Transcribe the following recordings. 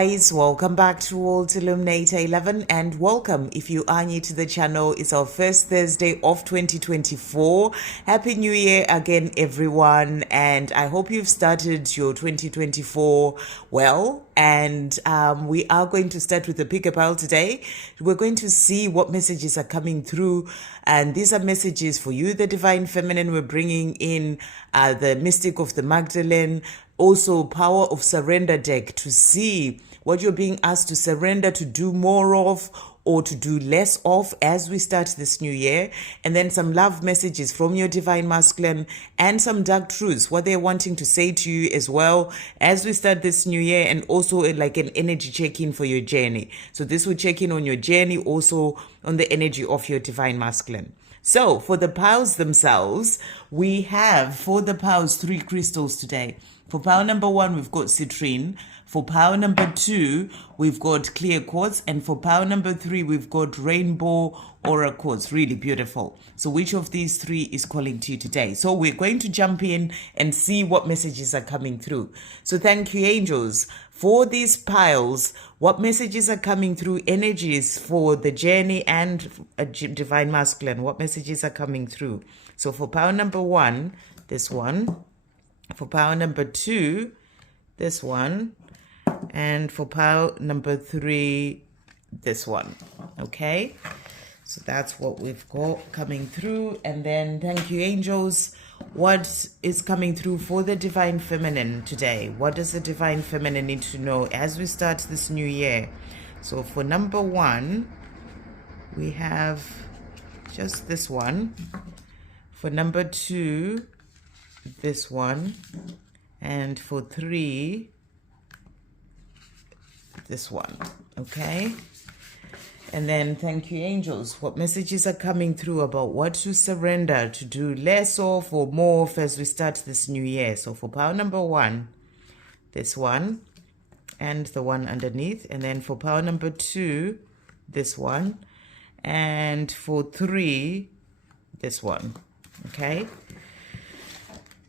Guys, welcome back to World Illuminator 11 and welcome if you are new to the channel. It's our first Thursday of 2024. Happy New Year again, everyone, and I hope you've started your 2024 well. And we are going to start with the pick a pile today. We're going to see what messages are coming through, and these are messages for you, the Divine Feminine. We're bringing in the Mystique of the Magdalene, also Power of Surrender deck, to see what you're being asked to surrender, to do more of, or to do less of as we start this new year. And then some love messages from your Divine Masculine and some dark truths, what they're wanting to say to you as well as we start this new year, and also like an energy check-in for your journey. So this will check in on your journey, also on the energy of your Divine Masculine. So for the piles themselves, we have for the piles 3 crystals today. For pile number 1, we've got citrine. For pile number 2, we've got clear quartz. And for pile number 3, we've got rainbow aura quartz. Really beautiful. So which of these 3 is calling to you today? So we're going to jump in and see what messages are coming through. So thank you, angels. For these piles, what messages are coming through? Energies for the journey and a Divine Masculine. What messages are coming through? So for pile number 1, this one. For pile number 2, this one. And for pile number 3, this one. Okay, so that's what we've got coming through. And then thank you, angels. What is coming through for the Divine Feminine today? What does the Divine Feminine need to know as we start this new year? So for number 1, we have just this one. For number 2, this one. And for 3, this one. Okay, and then thank you, angels. What messages are coming through about what to surrender, to do less of or more of as we start this new year? So for pile number 1, this one and the one underneath. And then for pile number 2, this one. And for 3, this one. Okay,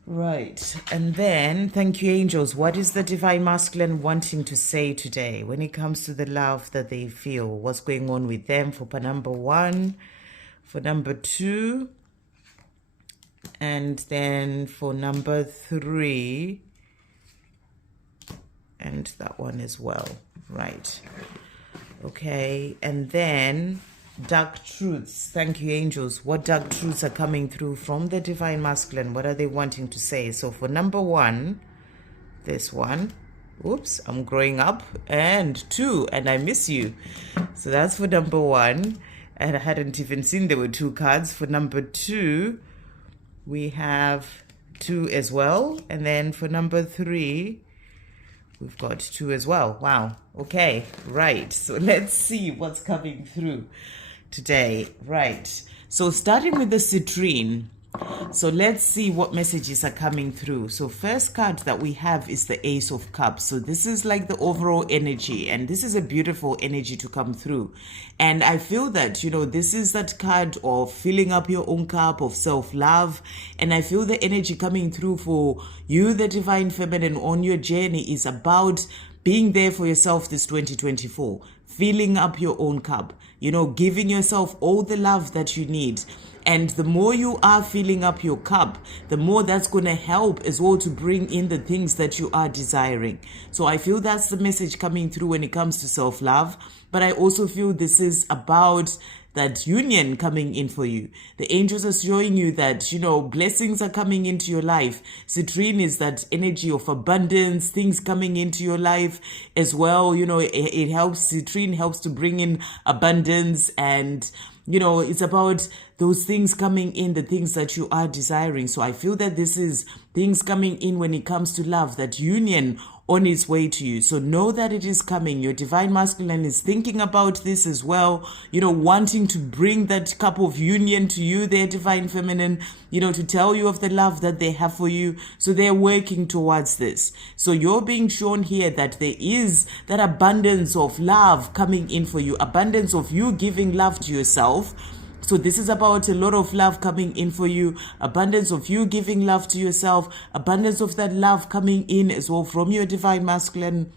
right. And then thank you, angels. What is the Divine Masculine wanting to say today when it comes to the love that they feel? What's going on with them? For number 1, for number 2, and then for number 3, and that one as well. Right. Okay, and then dark truths. Thank you, angels. What dark truths are coming through from the Divine Masculine? What are they wanting to say? So for number 1, this one. Oops, I'm growing up. And 2, and I miss you. So that's for number 1. And I hadn't even seen there were 2 cards. For number 2, we have 2 as well. And then for number 3, we've got 2 as well. Wow. Okay, right. So let's see what's coming through today. Right. So starting with the citrine. So let's see what messages are coming through. So first card that we have is the Ace of Cups. So this is like the overall energy, and this is a beautiful energy to come through. And I feel that, you know, this is that card of filling up your own cup of self-love. And I feel the energy coming through for you, the Divine Feminine, on your journey is about being there for yourself this 2024, filling up your own cup, you know, giving yourself all the love that you need. And the more you are filling up your cup, the more that's going to help as well to bring in the things that you are desiring. So I feel that's the message coming through when it comes to self-love. But I also feel this is about that union coming in for you. The angels are showing you that, you know, blessings are coming into your life. Citrine is that energy of abundance, things coming into your life as well. You know, it helps, citrine helps to bring in abundance, and, you know, it's about those things coming in, the things that you are desiring. So I feel that this is things coming in when it comes to love, that union on its way to you. So know that it is coming. Your Divine Masculine is thinking about this as well, you know, wanting to bring that cup of union to you, their Divine Feminine, you know, to tell you of the love that they have for you. So they're working towards this. So you're being shown here that there is that abundance of love coming in for you, abundance of you giving love to yourself. So this is about a lot of love coming in for you, abundance of you giving love to yourself, abundance of that love coming in as well from your Divine Masculine.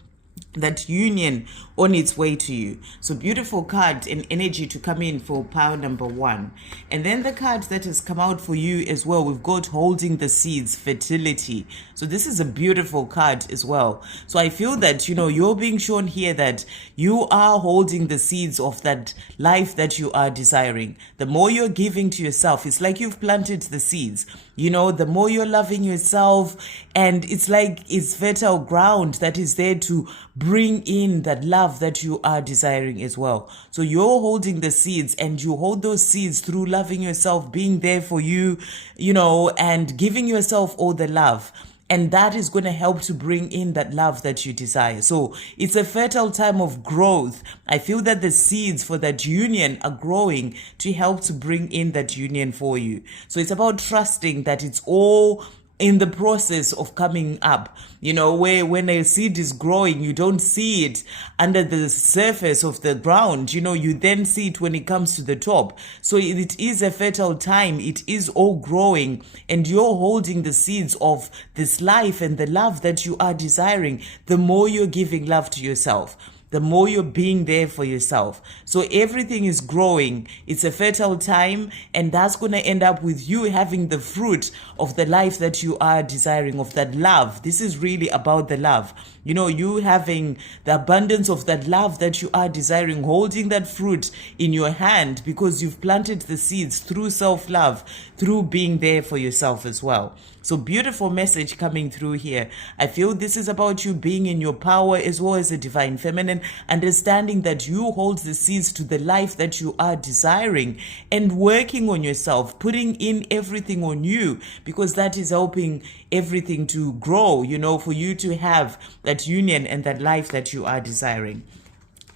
that union on its way to you. So beautiful card and energy to come in for pile number 1. And then the card that has come out for you as well, we've got holding the seeds, fertility. So this is a beautiful card as well. So I feel that, you're being shown here that you are holding the seeds of that life that you are desiring. The more you're giving to yourself, it's like you've planted the seeds. The more you're loving yourself, and it's like it's fertile ground that is there to bring in that love that you are desiring as well. So you're holding the seeds, and you hold those seeds through loving yourself, being there for you, and giving yourself all the love. And that is going to help to bring in that love that you desire. So it's a fertile time of growth. I feel that the seeds for that union are growing to help to bring in that union for you. So it's about trusting that it's all in the process of coming up, where when a seed is growing, you don't see it under the surface of the ground, you then see it when it comes to the top. So it is a fertile time. It is all growing, and you're holding the seeds of this life and the love that you are desiring. The more you're giving love to yourself, the more you're being there for yourself. So everything is growing. It's a fertile time, and that's going to end up with you having the fruit of the life that you are desiring, of that love. This is really about the love. You having the abundance of that love that you are desiring, holding that fruit in your hand because you've planted the seeds through self-love, through being there for yourself as well. So beautiful message coming through here. I feel this is about you being in your power as well as the divine feminine, understanding that you hold the seeds to the life that you are desiring, and working on yourself, putting in everything on you, because that is helping everything to grow, for you to have that union and that life that you are desiring.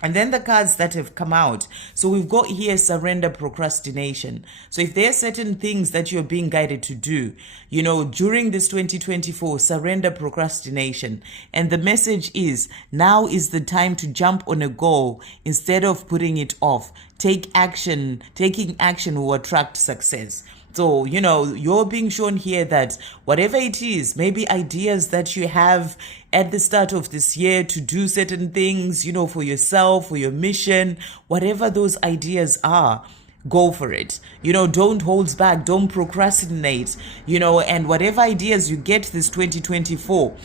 And then the cards that have come out. So we've got here surrender, procrastination. So if there are certain things that you're being guided to do, during this 2024, surrender procrastination. And the message is, now is the time to jump on a goal instead of putting it off. Taking action will attract success. So, you're being shown here that whatever it is, maybe ideas that you have at the start of this year to do certain things, for yourself, for your mission, whatever those ideas are, go for it. Don't hold back. Don't procrastinate, and whatever ideas you get this 2024,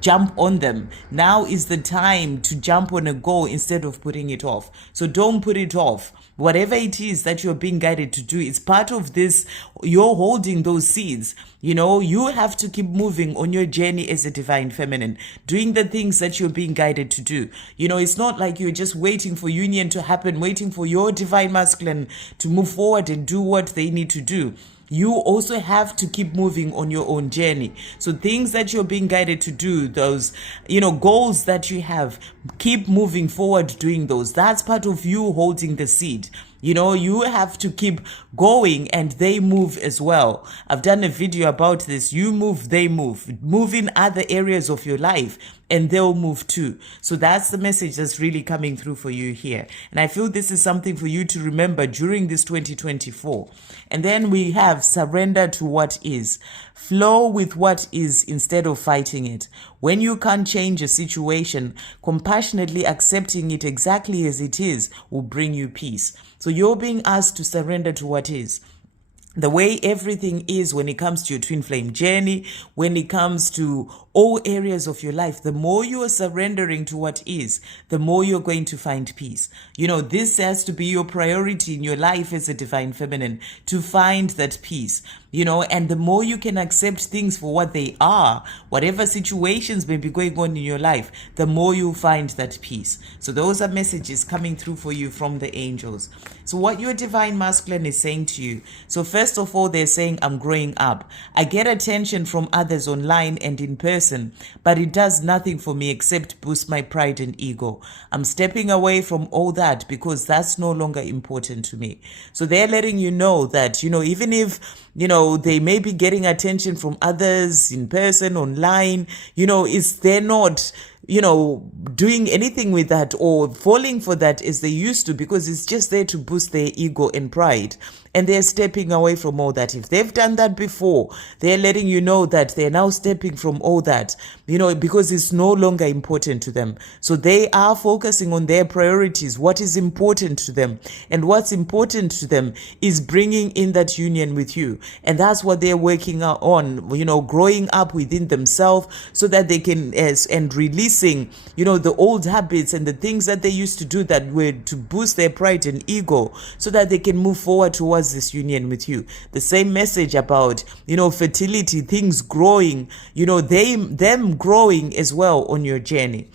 jump on them. Now is the time to jump on a goal instead of putting it off. So don't put it off. Whatever it is that you're being guided to do, it's part of this. You're holding those seeds. You have to keep moving on your journey as a divine feminine, doing the things that you're being guided to do. It's not like you're just waiting for union to happen, waiting for your divine masculine to move forward and do what they need to do. You also have to keep moving on your own journey. So things that you're being guided to do, those, goals that you have, keep moving forward doing those. That's part of you holding the seed. You have to keep going, and they move as well. I've done a video about this. You move, they move. Move in other areas of your life, and they'll move too. So that's the message that's really coming through for you here. And I feel this is something for you to remember during this 2024. And then we have surrender to what is. Flow with what is instead of fighting it. When you can't change a situation, compassionately accepting it exactly as it is will bring you peace. So you're being asked to surrender to what is. The way everything is when it comes to your twin flame journey, when it comes to all areas of your life, the more you are surrendering to what is, the more you're going to find peace. This has to be your priority in your life as a divine feminine, to find that peace. And the more you can accept things for what they are, whatever situations may be going on in your life, the more you find that peace. So those are messages coming through for you from the angels. So what your divine masculine is saying to you. So first of all, they're saying, I'm growing up. I get attention from others online and in person, but it does nothing for me except boost my pride and ego. I'm stepping away from all that because that's no longer important to me. So they're letting you know that, even if, they may be getting attention from others in person, online, they're not, doing anything with that or falling for that as they used to, because it's just there to boost their ego and pride. and they're stepping away from all that. If they've done that before, they're letting you know that they're now stepping from all that, because it's no longer important to them. So they are focusing on their priorities, what is important to them. And what's important to them is bringing in that union with you. And that's what they're working on, growing up within themselves so that they can, and releasing, the old habits and the things that they used to do that were to boost their pride and ego, so that they can move forward towards this union with you. The same message about, fertility, things growing, them growing as well on your journey.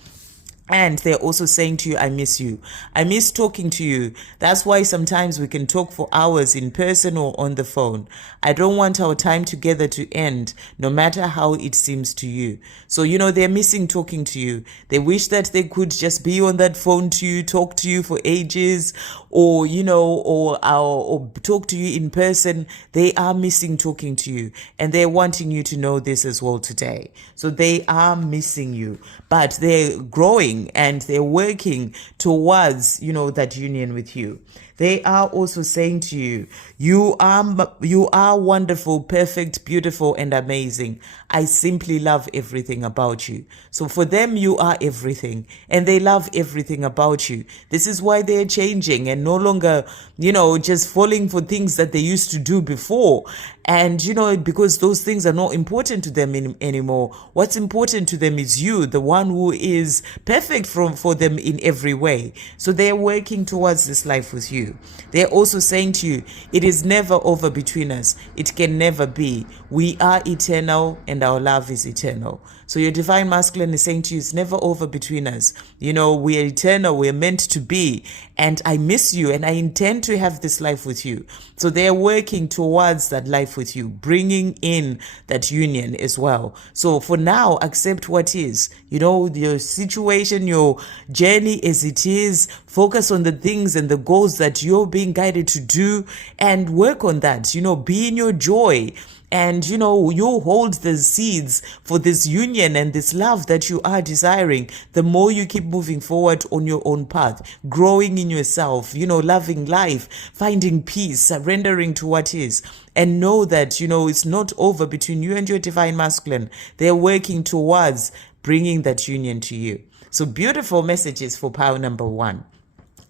And they're also saying to you, I miss you. I miss talking to you. That's why sometimes we can talk for hours in person or on the phone. I don't want our time together to end, no matter how it seems to you. So, they're missing talking to you. They wish that they could just be on that phone to you, talk to you for ages, or, or talk to you in person. They are missing talking to you. And they're wanting you to know this as well today. So they are missing you, but they're growing and they're working towards, that union with you. They are also saying to you, you are wonderful, perfect, beautiful, and amazing. I simply love everything about you. So for them, you are everything, and they love everything about you. This is why they're changing and no longer, just falling for things that they used to do before. And, because those things are not important to them anymore. What's important to them is you, the one who is perfect for them in every way. So they're working towards this life with you. They're also saying to you, it is never over between us. It can never be. We are eternal and our love is eternal. So your divine masculine is saying to you, it's never over between us. We are eternal. We're meant to be. And I miss you and I intend to have this life with you. So they're working towards that life with you, bringing in that union as well. So for now, accept what is, your situation, your journey as it is. Focus on the things and the goals that you're being guided to do and work on that. Be in your joy. And, you hold the seeds for this union and this love that you are desiring. The more you keep moving forward on your own path, growing in yourself, loving life, finding peace, surrendering to what is. And know that, it's not over between you and your divine masculine. They're working towards bringing that union to you. So beautiful messages for power number 1.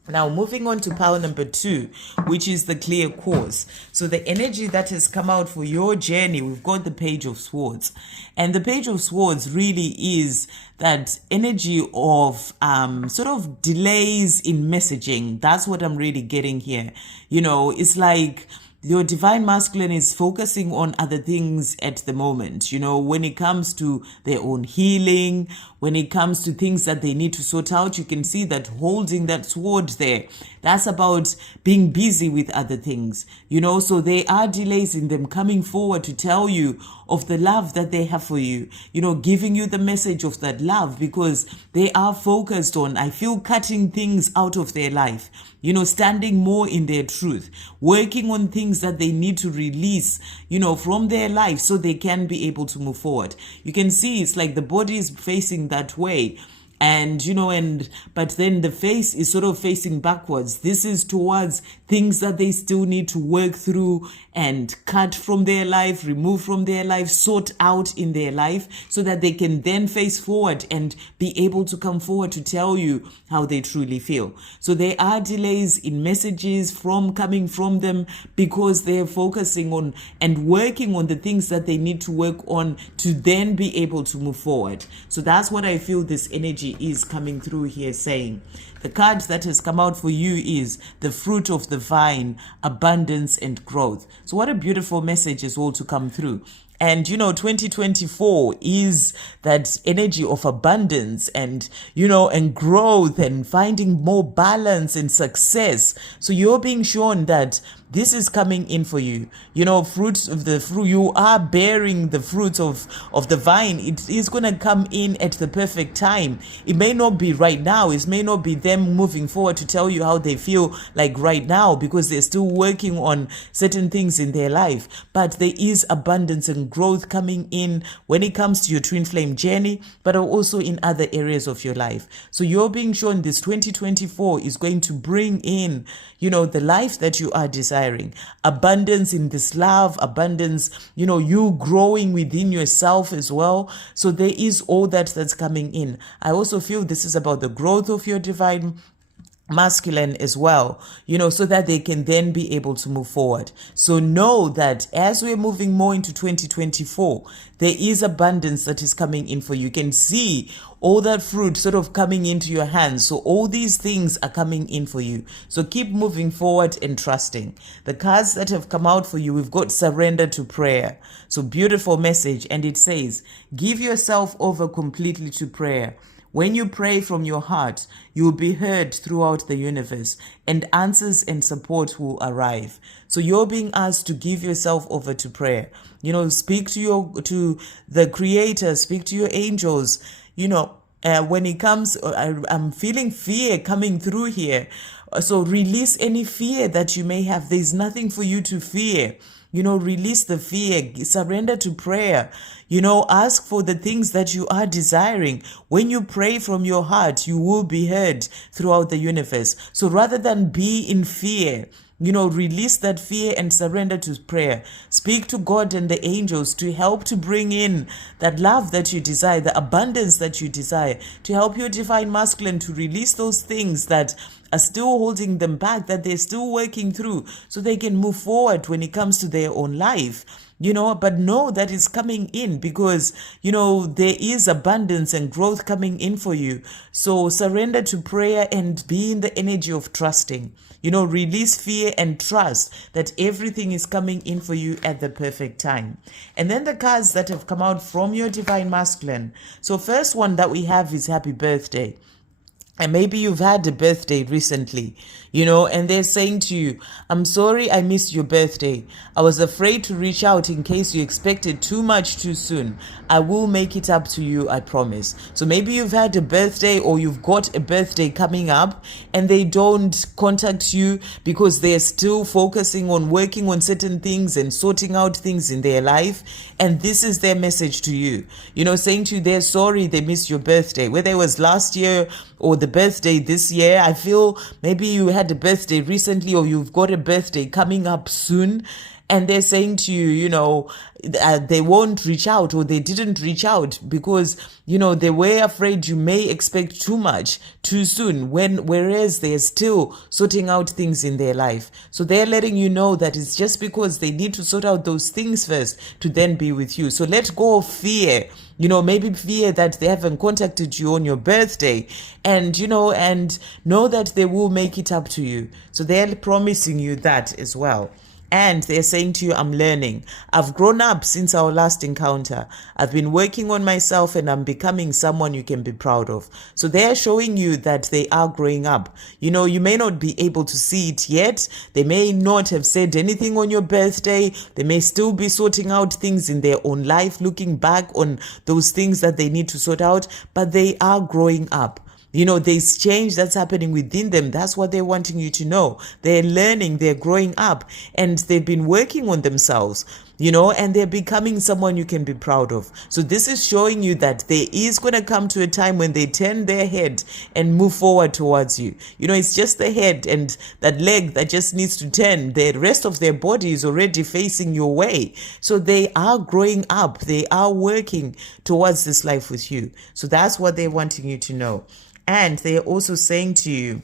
Now, moving on to power number 2, which is the clear course. So the energy that has come out for your journey, we've got the Page of Swords. And the Page of Swords really is that energy of sort of delays in messaging. That's what I'm really getting here. It's like your divine masculine is focusing on other things at the moment, when it comes to their own healing, when it comes to things that they need to sort out. You can see that holding that sword there, that's about being busy with other things, so there are delays in them coming forward to tell you of the love that they have for you, giving you the message of that love, because they are focused on, I feel, cutting things out of their life, standing more in their truth, working on things that they need to release, from their life so they can be able to move forward. You can see it's like the body is facing that way. And, but then the face is sort of facing backwards. This is towards things that they still need to work through and cut from their life, remove from their life, sort out in their life, so that they can then face forward and be able to come forward to tell you how they truly feel. So there are delays in messages coming from them because they're focusing on and working on the things that they need to work on to then be able to move forward. So that's what I feel this energy is coming through here saying. The card that has come out for you is the fruit of the vine, abundance and growth. So what a beautiful message is all to come through. And, 2024 is that energy of abundance and, and growth and finding more balance and success. So you're being shown that this is coming in for you. Fruits of the fruit, you are bearing the fruits of the vine. It is going to come in at the perfect time. It may not be right now. It may not be them moving forward to tell you how they feel like right now, because they're still working on certain things in their life. But there is abundance and growth coming in when it comes to your twin flame journey, but also in other areas of your life. So you're being shown this 2024 is going to bring in, the life that you are desiring. desiring. Abundance in this love, abundance, you growing within yourself as well. So there is all that's coming in. I also feel this is about the growth of your divine masculine as well, so that they can then be able to move forward. So know that as we're moving more into 2024, there is abundance that is coming in for you. You can see all that fruit sort of coming into your hands. So all these things are coming in for you. So keep moving forward and trusting. The cards that have come out for you, we've got surrender to prayer. So beautiful message. And it says, give yourself over completely to prayer. When you pray from your heart, you will be heard throughout the universe, and answers and support will arrive. So you're being asked to give yourself over to prayer. Speak to the Creator, speak to your angels. When it comes, I'm feeling fear coming through here. So release any fear that you may have. There's nothing for you to fear. Release the fear, surrender to prayer, ask for the things that you are desiring. When you pray from your heart, you will be heard throughout the universe. So rather than be in fear, release that fear and surrender to prayer. Speak to God and the angels to help to bring in that love that you desire, the abundance that you desire, to help your divine masculine to release those things that are still holding them back, that they're still working through, so they can move forward when it comes to their own life. But know that it's coming in because, there is abundance and growth coming in for you. So surrender to prayer and be in the energy of trusting. Release fear and trust that everything is coming in for you at the perfect time. And then the cards that have come out from your divine masculine. So first one that we have is happy birthday. And maybe you've had a birthday recently, and they're saying to you, I'm sorry I missed your birthday. I was afraid to reach out in case you expected too much too soon. I will make it up to you, I promise. So maybe you've had a birthday or you've got a birthday coming up and they don't contact you because they're still focusing on working on certain things and sorting out things in their life. And this is their message to you, saying to you, they're sorry they missed your birthday, whether it was last year or the birthday this year. I feel maybe you had a birthday recently or you've got a birthday coming up soon, and they're saying to you, they won't reach out or they didn't reach out because, they were afraid you may expect too much too soon, whereas they're still sorting out things in their life. So they're letting you know that it's just because they need to sort out those things first to then be with you. So let go of fear. Maybe fear that they haven't contacted you on your birthday, and know that they will make it up to you. So they're promising you that as well. And they're saying to you, I'm learning. I've grown up since our last encounter. I've been working on myself and I'm becoming someone you can be proud of. So they're showing you that they are growing up. You may not be able to see it yet. They may not have said anything on your birthday. They may still be sorting out things in their own life, looking back on those things that they need to sort out, but they are growing up. There's change that's happening within them. That's what they're wanting you to know. They're learning, they're growing up, and they've been working on themselves, and they're becoming someone you can be proud of. So this is showing you that there is going to come to a time when they turn their head and move forward towards you. It's just the head and that leg that just needs to turn. The rest of their body is already facing your way. So they are growing up. They are working towards this life with you. So that's what they're wanting you to know. And they're also saying to you,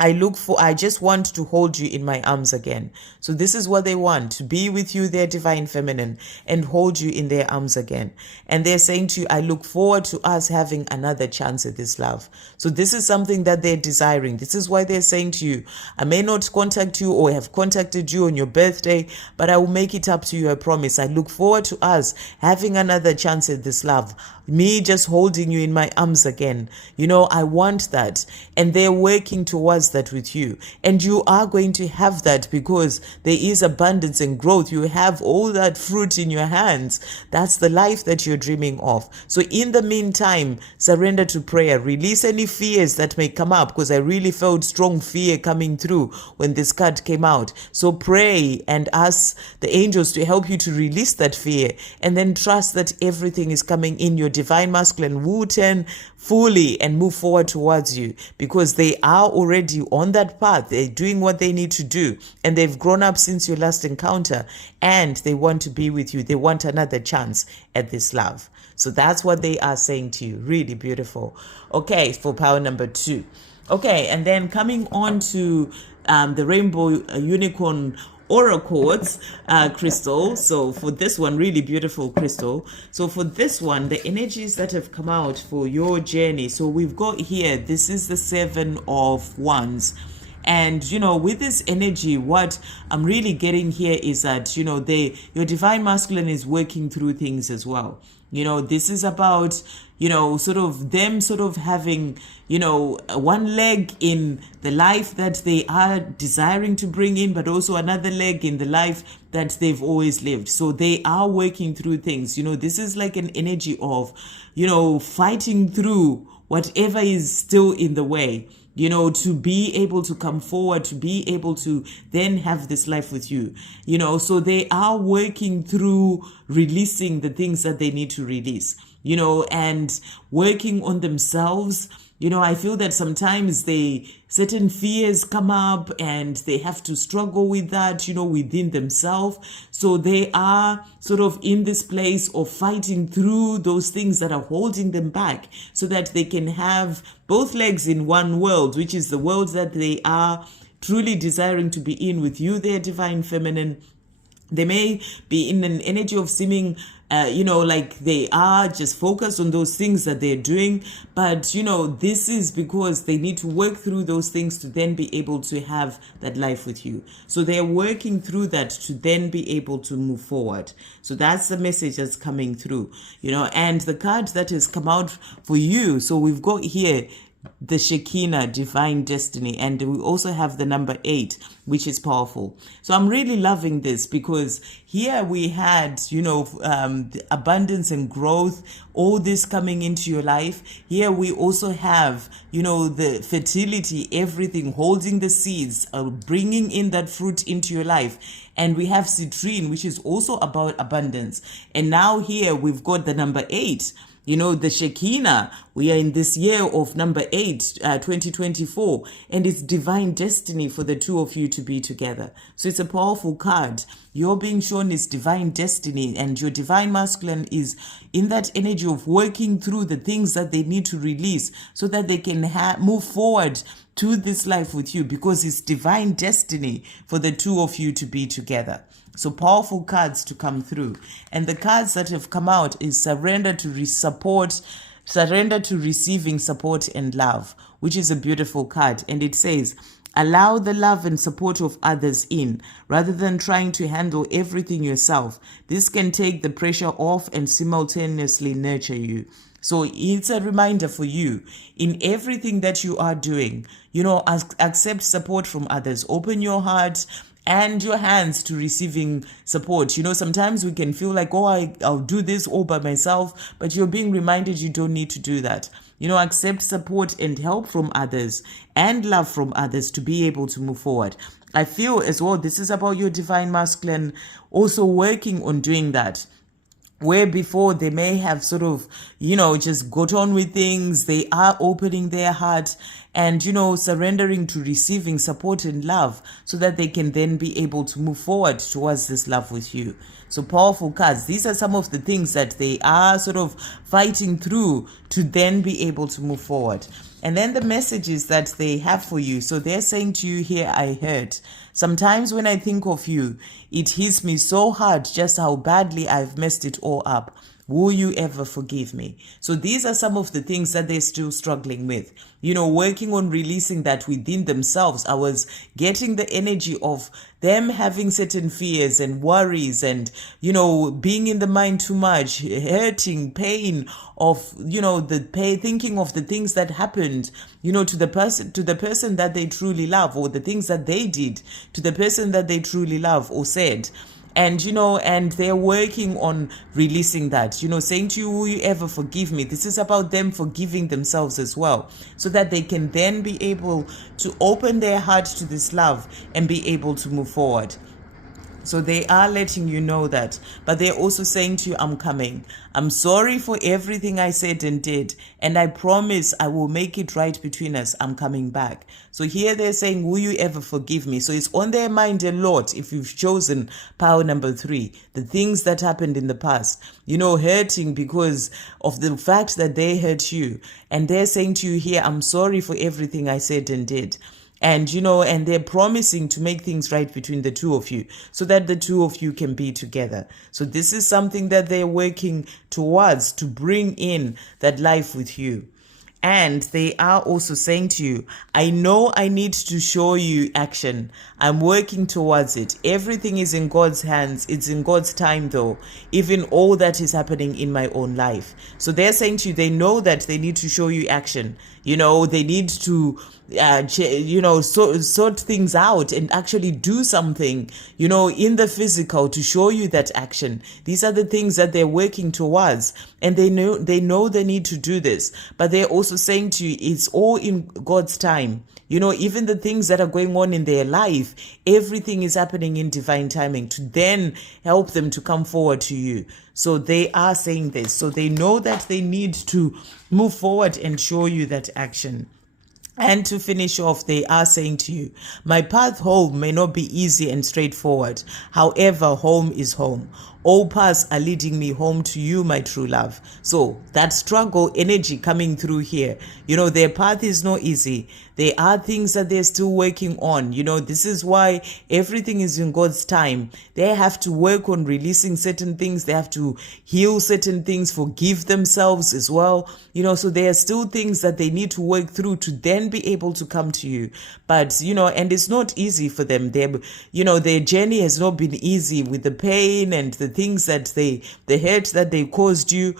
I just want to hold you in my arms again. So this is what they want, to be with you, their divine feminine, and hold you in their arms again. And they're saying to you, I look forward to us having another chance at this love. So this is something that they're desiring. This is why they're saying to you, I may not contact you or have contacted you on your birthday, but I will make it up to you, I promise. I look forward to us having another chance at this love. Me just holding you in my arms again. I want that. And they're working towards that with you. And you are going to have that because there is abundance and growth. You have all that fruit in your hands. That's the life that you're dreaming of. So in the meantime, surrender to prayer. Release any fears that may come up, because I really felt strong fear coming through when this card came out. So pray and ask the angels to help you to release that fear, and then trust that everything is coming in. Your divine masculine will turn fully and move forward towards you, because they are already already on that path. They're doing what they need to do, and they've grown up since your last encounter, and they want to be with you. They want another chance at this love. So that's what they are saying to you. Really beautiful. Okay, for power number 2. Okay, and then coming on to the rainbow unicorn aura quartz crystal. So for this one, really beautiful crystal. So for this one, the energies that have come out for your journey. So we've got here, this is the 7 of Wands. And, with this energy, what I'm really getting here is that, your divine masculine is working through things as well. This is about, sort of having, one leg in the life that they are desiring to bring in, but also another leg in the life that they've always lived. So they are working through things. This is like an energy of, fighting through whatever is still in the way. To be able to come forward, to be able to then have this life with you, so they are working through releasing the things that they need to release, and working on themselves. I feel that sometimes certain fears come up and they have to struggle with that, within themselves. So they are sort of in this place of fighting through those things that are holding them back so that they can have both legs in one world, which is the world that they are truly desiring to be in with you, their divine feminine. They may be in an energy of seeming, like they are just focused on those things that they're doing. But, this is because they need to work through those things to then be able to have that life with you. So they're working through that to then be able to move forward. So that's the message that's coming through, and the card that has come out for you. So we've got here the Shekinah, divine destiny, and we also have the number 8, which is powerful. So I'm really loving this because here we had, the abundance and growth, all this coming into your life. Here we also have, the fertility, everything, holding the seeds, bringing in that fruit into your life. And we have citrine, which is also about abundance. And now here we've got the number 8. The Shekinah, we are in this year of number 8, 2024, and it's divine destiny for the two of you to be together. So it's a powerful card. You're being shown is divine destiny, and your divine masculine is in that energy of working through the things that they need to release so that they can move forward to this life with you, because it's divine destiny for the two of you to be together. So powerful cards to come through. And the cards that have come out is surrender to receiving support and love, which is a beautiful card. And it says, allow the love and support of others in, rather than trying to handle everything yourself. This can take the pressure off and simultaneously nurture you. So it's a reminder for you in everything that you are doing, accept support from others. Open your heart and your hands to receiving support. Sometimes we can feel like, I'll do this all by myself, but you're being reminded you don't need to do that. Accept support and help from others and love from others to be able to move forward. I feel as well, this is about your divine masculine also working on doing that. Where before they may have sort of, just got on with things, they are opening their heart and, surrendering to receiving support and love so that they can then be able to move forward towards this love with you. So powerful cards. These are some of the things that they are sort of fighting through to then be able to move forward. And then the messages that they have for you. So they're saying to you here, I heard. Sometimes when I think of you, it hits me so hard just how badly I've messed it all up. Will you ever forgive me? So these are some of the things that they're still struggling with. Working on releasing that within themselves. I was getting the energy of them having certain fears and worries and, being in the mind too much, hurting, pain of, thinking of the things that happened, to the person that they truly love, or the things that they did to the person that they truly love or said. And, and they're working on releasing that, saying to you, will you ever forgive me? This is about them forgiving themselves as well, so that they can then be able to open their heart to this love and be able to move forward. So they are letting you know that, but they're also saying to you, I'm coming. I'm sorry for everything I said and did, and I promise I will make it right between us. I'm coming back. So here they're saying, will you ever forgive me? So it's on their mind a lot if you've chosen power number 3, the things that happened in the past, hurting because of the fact that they hurt you. And they're saying to you here, I'm sorry for everything I said and did. And, and they're promising to make things right between the two of you so that the two of you can be together. So this is something that they're working towards, to bring in that life with you. And they are also saying to you, I know I need to show you action. I'm working towards it. Everything is in God's hands. It's in God's time, though, even all that is happening in my own life. So they're saying to you, they know that they need to show you action. They need to, sort things out and actually do something, in the physical to show you that action. These are the things that they're working towards, and they know they need to do this, but they're also saying to you, it's all in God's time. Even the things that are going on in their life, everything is happening in divine timing to then help them to come forward to you. So they are saying this. So they know that they need to move forward and show you that action. And to finish off, they are saying to you, my path home may not be easy and straightforward. However, home is home. All paths are leading me home to you, my true love. So that struggle energy coming through here, their path is not easy. There are things that they're still working on. This is why everything is in God's time. They have to work on releasing certain things. They have to heal certain things, forgive themselves as well. So there are still things that they need to work through to then be able to come to you. But, and it's not easy for them. Their journey has not been easy with the pain and the things that the hurt that they caused you,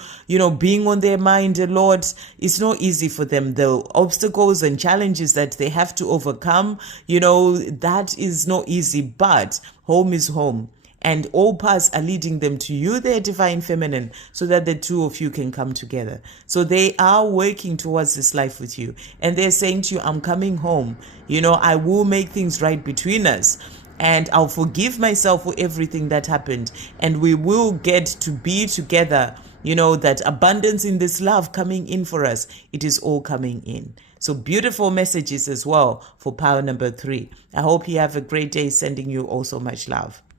being on their mind a lot. It's not easy for them. The obstacles and challenges that they have to overcome, that is not easy, but home is home. And all paths are leading them to you, their divine feminine, so that the two of you can come together. So they are working towards this life with you. And they're saying to you, I'm coming home. I will make things right between us. And I'll forgive myself for everything that happened. And we will get to be together. That abundance in this love coming in for us. It is all coming in. So beautiful messages as well for power number 3. I hope you have a great day, sending you all so much love.